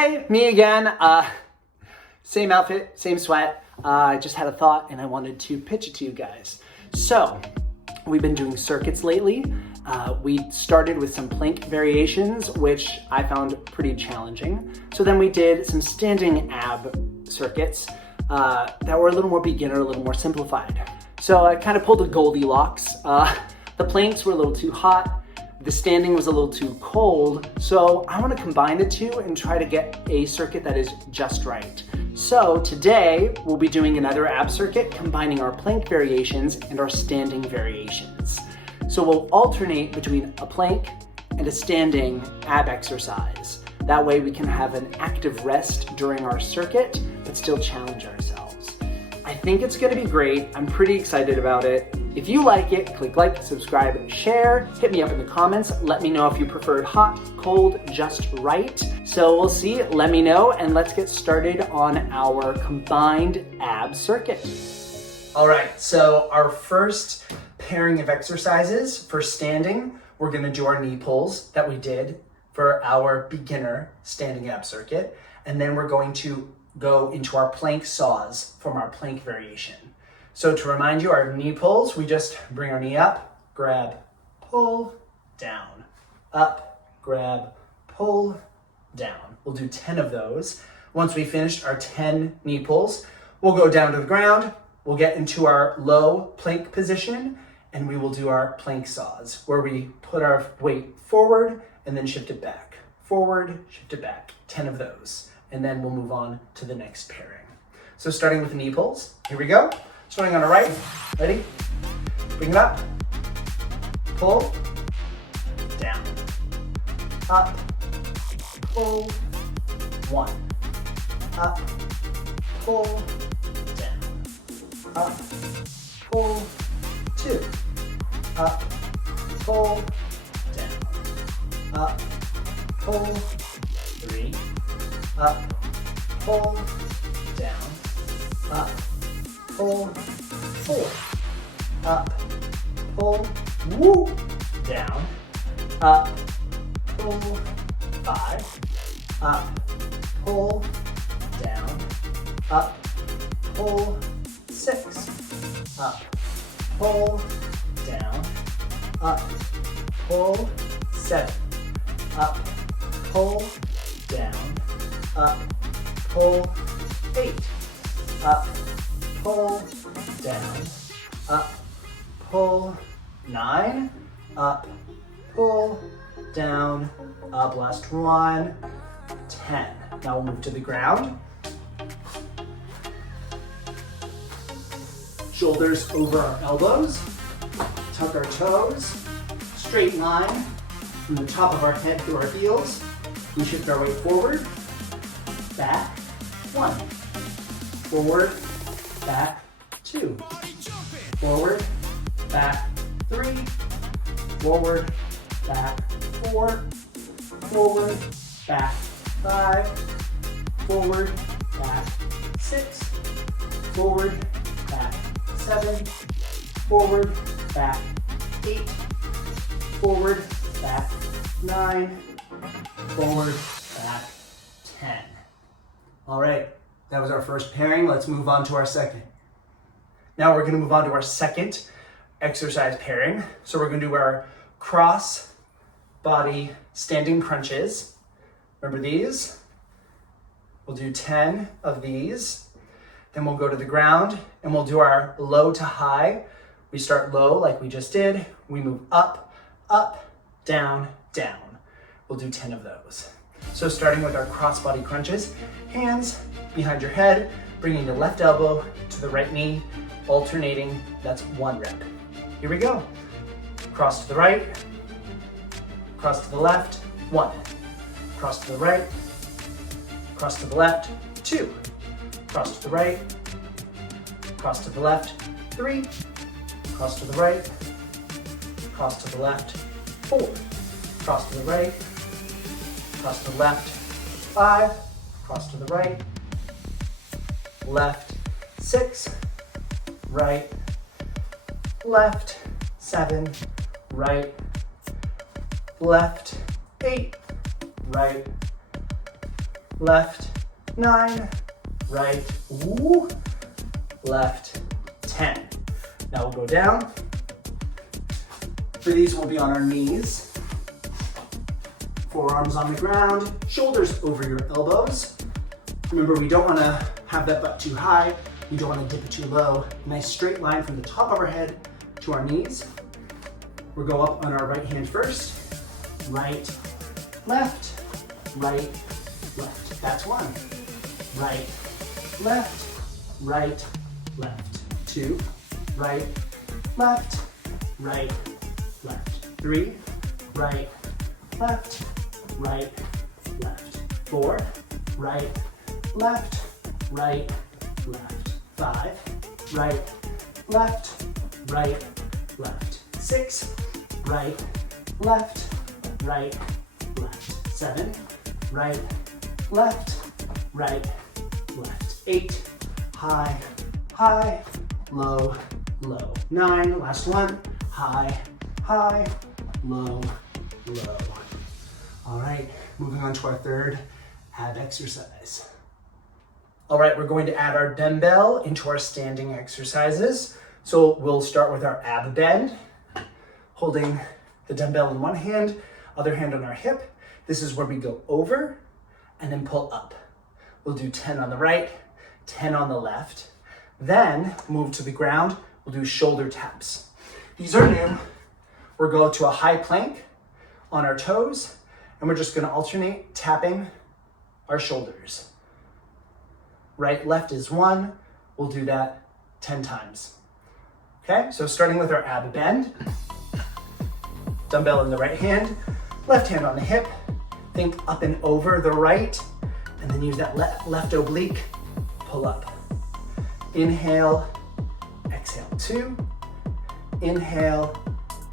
Hey, me again. Same outfit, same sweat. I just had a thought and I wanted to pitch it to you guys. So, we've been doing circuits lately. We started with some plank variations, which I found pretty challenging. So then we did some standing ab circuits that were a little more beginner, a little more simplified. So I kind of pulled a Goldilocks. The planks were a little too hot. The standing was a little too cold. So I want to combine the two and try to get a circuit that is just right. So today we'll be doing another ab circuit, combining our plank variations and our standing variations. So we'll alternate between a plank and a standing ab exercise. That way we can have an active rest during our circuit, but still challenge ourselves. I think it's gonna be great. I'm pretty excited about it. If you like it, click like, subscribe, share, hit me up in the comments. Let me know if you preferred hot, cold, just right. So we'll see, let me know, and let's get started on our combined ab circuit. All right, so our first pairing of exercises for standing, we're gonna do our knee pulls that we did for our beginner standing ab circuit. And then we're going to go into our plank saws from our plank variation. So to remind you, our knee pulls, we just bring our knee up, grab, pull, down, up, grab, pull, down. We'll do 10 of those. Once we finished our 10 knee pulls, we'll go down to the ground, we'll get into our low plank position, and we will do our plank saws, where we put our weight forward and then shift it back. Forward, shift it back, 10 of those. And then we'll move on to the next pairing. So starting with the knee pulls, here we go. Starting on our right, ready? Bring it up, pull, down, up, pull, one, up, pull, down, up, pull, two, up, pull, down, up, pull, three, up, pull, down, up, pull, four, up, pull, woo, down, up, pull, five, up, pull, down, up, pull, six, up, pull, down, up, pull, seven, up, pull, down, up, pull, eight, up, pull, down, up, pull, nine, up, pull, down, up, last one, 10. Now we'll move to the ground. Shoulders over our elbows, tuck our toes, straight line from the top of our head to our heels. We shift our weight forward, back, one, forward, back, two, forward, back, three, forward, back, four, forward, back, five, forward, back, six, forward, back, seven, forward, back, eight, forward, back, nine, forward, back, 10. All right, that was our first pairing. Let's move on to our second. Now we're gonna move on to our second exercise pairing. So we're gonna do our cross body standing crunches. Remember these? We'll do 10 of these. Then we'll go to the ground and we'll do our low to high. We start low like we just did. We move up, up, down, down. We'll do 10 of those. So starting with our crossbody crunches, hands behind your head, bringing the left elbow to the right knee, alternating, that's one rep. Here we go. Cross to the right, cross to the left, one. Cross to the right, cross to the left, two. Cross to the right, cross to the left, three. Cross to the right, cross to the left, four. Cross to the right, cross to the left, five. Cross to the right, left, six. Right, left, seven. Right, left, eight. Right, left, 9, right, ooh, left, 10. Now we'll go down. For these, we'll be on our knees. Forearms on the ground, shoulders over your elbows. Remember, we don't wanna have that butt too high. We don't wanna dip it too low. Nice straight line from the top of our head to our knees. We'll go up on our right hand first. Right, left, right, left. That's 1. Right, left, 2, right, left, 3, right, left, 4, right, left, 5, right, left, 6, right, left, 7, right, left, 8, high, low, 9, last one, high, low. All right, moving on to our third ab exercise. All right, we're going to add our dumbbell into our standing exercises. So we'll start with our ab bend, holding the dumbbell in one hand, other hand on our hip. This is where we go over and then pull up. We'll do 10 on the right, 10 on the left. Then move to the ground, we'll do shoulder taps. These are new. We'll go to a high plank on our toes, and we're just gonna alternate tapping our shoulders. Right, left is 1. We'll do that 10 times. Okay, so starting with our ab bend. Dumbbell in the right hand, left hand on the hip. Think up and over the right, and then use that left oblique, pull up. Inhale, exhale 2. Inhale,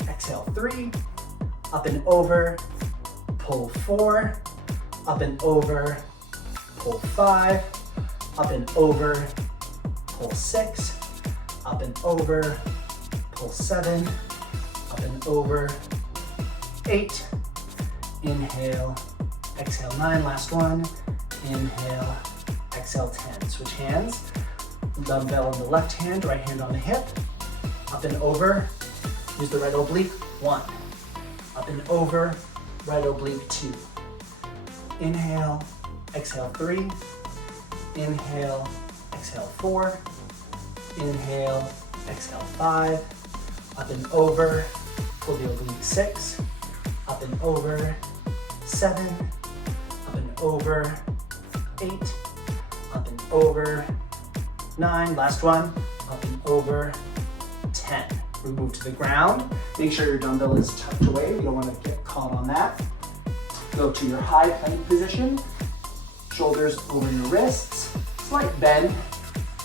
exhale 3. Up and over, pull 4. Up and over, pull 5. Up and over, pull 6. Up and over, pull 7. Up and over, 8. Inhale, exhale 9, last one. Inhale, exhale 10. Switch hands. Dumbbell in the left hand, right hand on the hip. Up and over, use the right oblique, 1. Up and over, right oblique, 2. Inhale, exhale 3. Inhale, exhale 4. Inhale, exhale 5. Up and over, pull the oblique, 6. Up and over, 7. Up and over, 8. Up and over, 9. Last one. Up and over, 10. We move to the ground. Make sure your dumbbell is tucked away. You don't want to get caught on that. Go to your high plank position. Shoulders over your wrists. Slight bend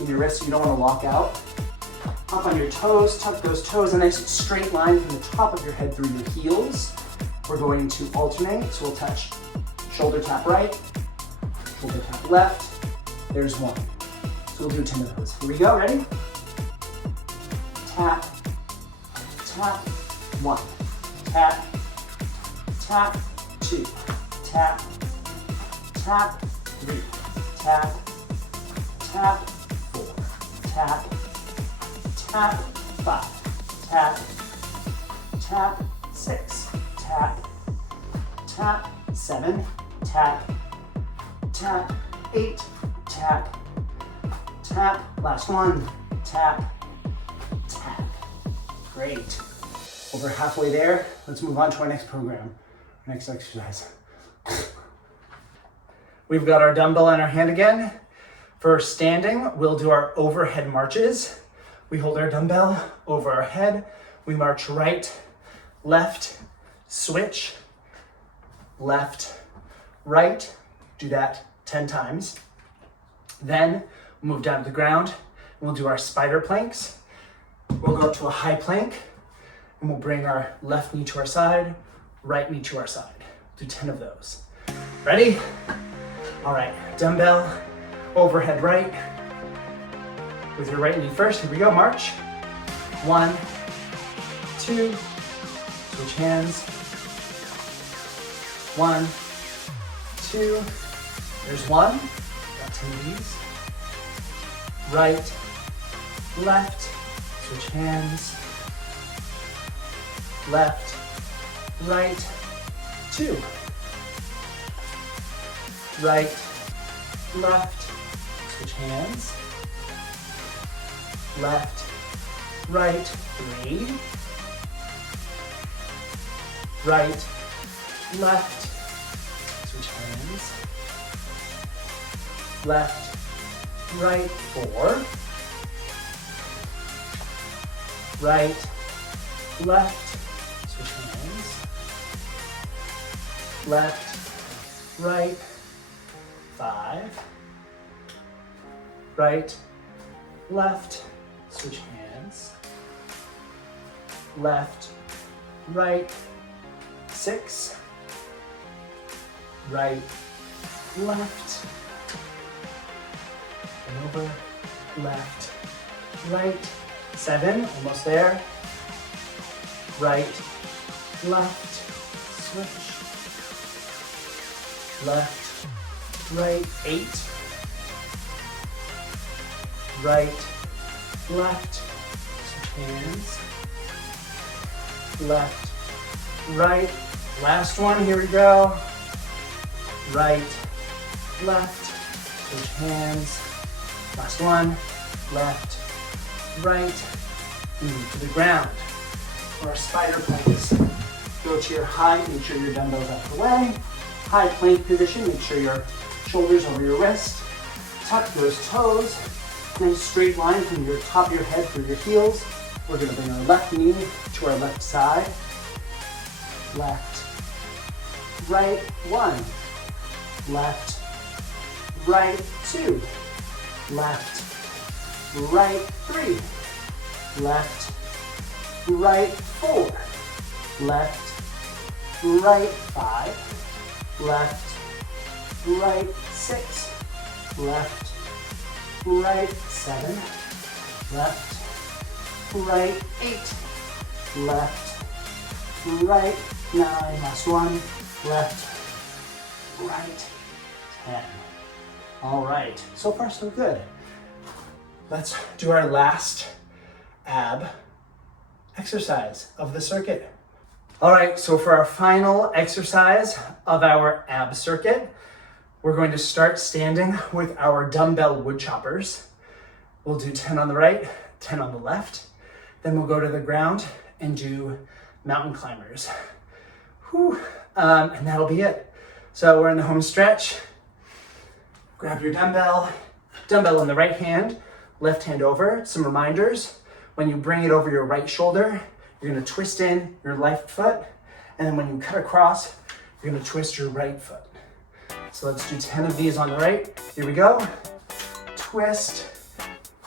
in your wrists so you don't want to lock out. Up on your toes, tuck those toes, a nice straight line from the top of your head through your heels. We're going to alternate, so we'll touch shoulder tap right, shoulder tap left. There's 1. So we'll do 10 of those. Here we go, ready? Tap, tap, 1. Tap, tap, 2. Tap, tap, 3. Tap, tap, 4. Tap, tap, 5. Tap, tap, 6. Tap, tap, 7. Tap, tap, 8. Tap, tap, last one. Tap, tap. Great. Over halfway there. Let's move on to our next program, our next exercise. We've got our dumbbell in our hand again. For standing, we'll do our overhead marches. We hold our dumbbell over our head. We march right, left, switch, left, right. Do that 10 times. Then we'll move down to the ground. We'll do our spider planks. We'll go up to a high plank, and we'll bring our left knee to our side, right knee to our side. Do 10 of those. Ready? All right, dumbbell, overhead right. With your right knee first, here we go, march. 1, 2, switch hands. 1, 2, There's one, got 10 of these. Right, left, switch hands. Left, right, 2. Right, left, switch hands. Left, right, 3. Right, left, switch hands. Left, right, 4. Right, left, switch hands. Left, right, 5. Right, left, switch hands. Left, right, 6. Right, left, and over, left, right, 7, almost there. Right, left, switch. Left, right, 8. Right, left, switch hands. Left, right, last one, here we go. Right, left, switch hands. Last one, left, right, move to the ground. For our spider planks, go to your high, make sure your dumbbell's out of the way. High plank position, make sure your shoulders over your wrist. Tuck those toes. Nice straight line from your top of your head through your heels. We're gonna bring our left knee to our left side. Left, right, 1. Left, right, 2. Left, right, 3. Left, right, 4. Left, right, 5. Left, right, 6. Left, right, 7. Left, right, 8. Left, right, 9. Last one. Left, right, 10. All right, so far so good. Let's do our last ab exercise of the circuit. All right, so for our final exercise of our ab circuit, we're going to start standing with our dumbbell woodchoppers. We'll do 10 on the right, 10 on the left. Then we'll go to the ground and do mountain climbers. Whew. And that'll be it. So we're in the home stretch. Grab your dumbbell in the right hand, left hand over. Some reminders. When you bring it over your right shoulder, you're gonna twist in your left foot. And then when you cut across, you're gonna twist your right foot. So let's do 10 of these on the right. Here we go. Twist,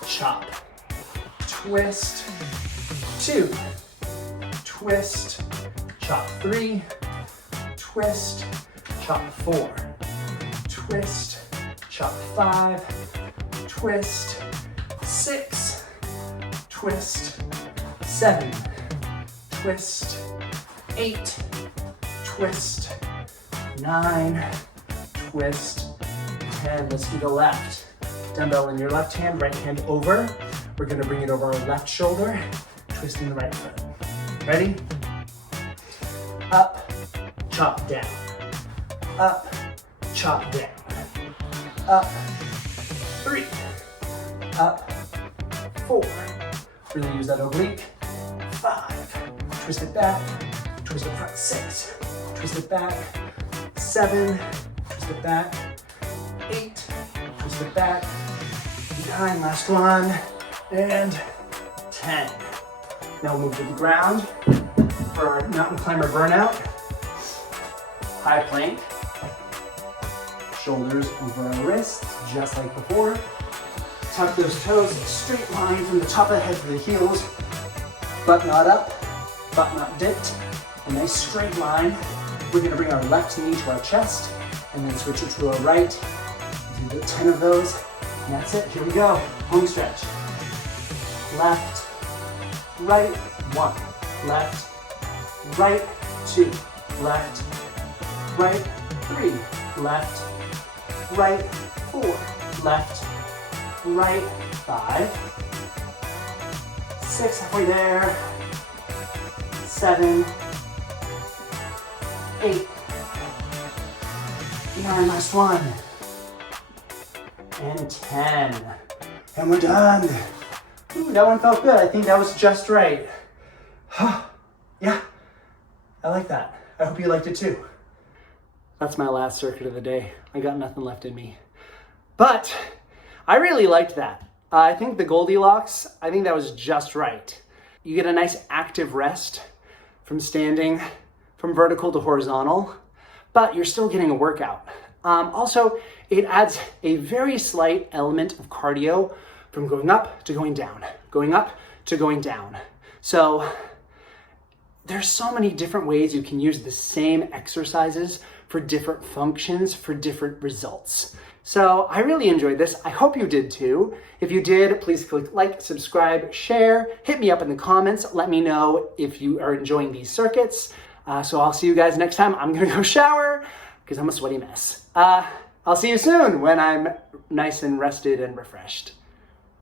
chop. Twist, 2. Twist, chop 3. Twist, chop 4. Twist, chop 5. Twist, 6. Twist, 7. Twist, 8. Twist, 9. Twist, 10. Let's do the left. Dumbbell in your left hand, right hand over. We're gonna bring it over our left shoulder, twisting the right foot. Ready? Up, chop down. Up, chop down. Up, 3. Up, 4. Really use that oblique. 5. Twist it back. Twist it front. 6. Twist it back. 7. Twist it back. 8. Twist it back. 9. Last one. And 10. Now we'll move to the ground for our mountain climber burnout. High plank. Shoulders over our wrists, just like before. Tuck those toes, straight line from the top of the head to the heels. Butt not up, butt not dipped. A nice straight line. We're gonna bring our left knee to our chest and then switch it to our right. Do 10 of those, and that's it. Here we go. Home stretch. Left, right, 1. Left, right, 2. Left, right, 3. Left, right, 4, left, right, 5, 6, halfway there, 7, 8, 9, last one, and 10. And we're done. Ooh, that one felt good. I think that was just right. Yeah, I like that. I hope you liked it too. That's my last circuit of the day. I got nothing left in me. But I really liked that. I think the Goldilocks, I think that was just right. You get a nice active rest from standing from vertical to horizontal, but you're still getting a workout. Also, it adds a very slight element of cardio from going up to going down, going up to going down. So there's so many different ways you can use the same exercises for different functions, for different results. So I really enjoyed this. I hope you did too. If you did, please click like, subscribe, share, hit me up in the comments. Let me know if you are enjoying these circuits. So I'll see you guys next time. I'm gonna go shower because I'm a sweaty mess. I'll see you soon when I'm nice and rested and refreshed.